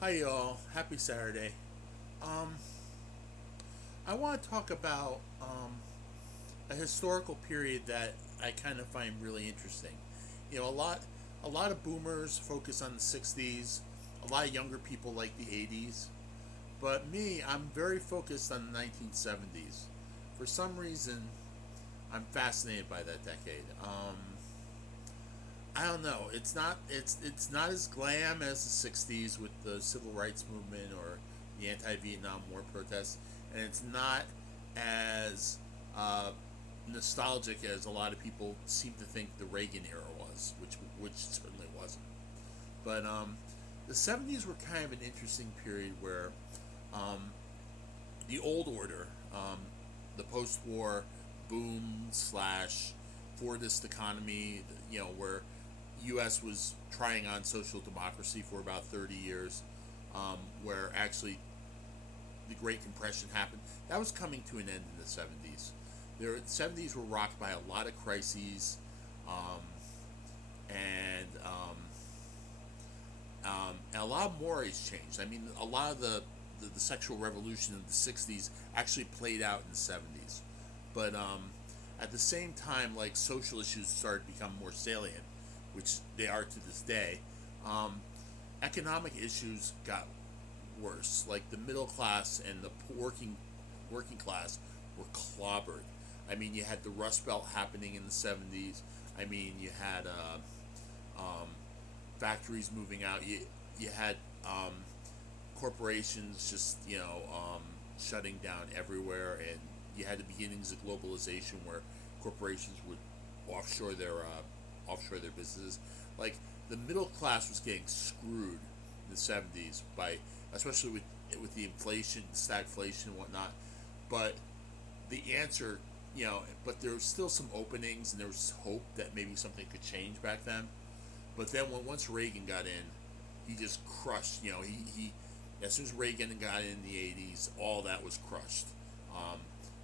Hi y'all, happy Saturday. Um, I want to talk about a historical period that I kind of find really interesting. You know, a lot of boomers focus on the '60s. A lot of younger people like the '80s. But me, I'm very focused on the 1970s. For some reason, I'm fascinated by that decade. I don't know. It's not as glam as the '60s with the civil rights movement or the anti-Vietnam War protests, and it's not as uh, nostalgic as a lot of people seem to think the Reagan era was, which certainly wasn't. But the '70s were kind of an interesting period where um, the old order, the post-war boom slash Fordist economy, where U.S. was trying on social democracy for about 30 years, where actually the Great Compression happened. That was coming to an end in the '70s. The '70s were rocked by a lot of crises, um, and a lot of mores changed. I mean, a lot of the sexual revolution of the '60s actually played out in the '70s, but at the same time, like social issues started to become more salient, which they are to this day. Um, Economic issues got worse. Like the middle class and the working class were clobbered. I mean, you had the Rust Belt happening in the '70s. I mean, you had factories moving out. You had corporations just shutting down everywhere, and you had the beginnings of globalization where corporations would offshore their businesses. Like the middle class was getting screwed in the '70s by, especially with the inflation, stagflation and whatnot. But the answer, but there was still some openings, and there was hope that maybe something could change back then. But then once Reagan got in, he just crushed. He as soon as Reagan got in the '80s, all that was crushed. Um,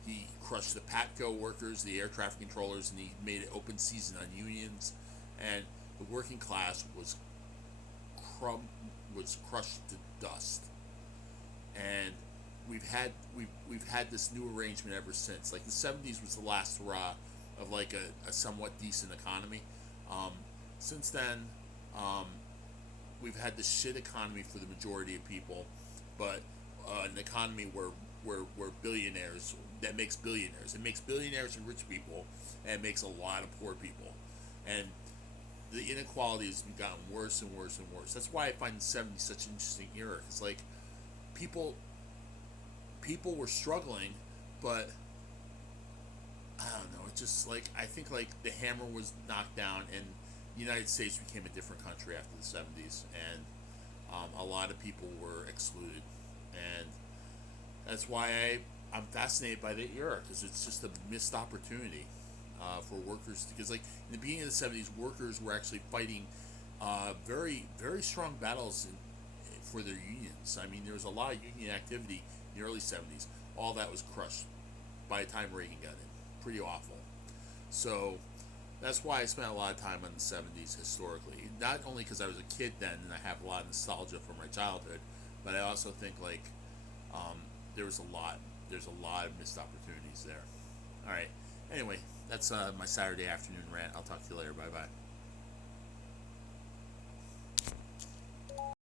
he crushed the Patco workers, the air traffic controllers, and he made it open season on unions. And the working class was crushed to dust. And we've had this new arrangement ever since. Like the '70s was the last hurrah of like a somewhat decent economy. Um, since then, um, we've had this shit economy for the majority of people, but an economy where billionaires that makes billionaires. It makes billionaires and rich people, and it makes a lot of poor people, and the inequality has gotten worse and worse and worse. That's why I find the '70s such an interesting era. It's like people people were struggling, but I don't know. It's just like I think like the hammer was knocked down, and the United States became a different country after the '70s, and a lot of people were excluded, and that's why I'm fascinated by the era because it's just a missed opportunity for workers. Because like in the beginning of the '70s, workers were actually fighting very very strong battles for their unions. I mean, there was a lot of union activity in the early '70s. All that was crushed by the time Reagan got in. Pretty awful. So that's why I spent a lot of time on the '70s historically. Not only because I was a kid then and I have a lot of nostalgia for my childhood, but I also think like um, there was a lot. There's a lot of missed opportunities there. All right. Anyway, that's my Saturday afternoon rant. I'll talk to you later. Bye bye.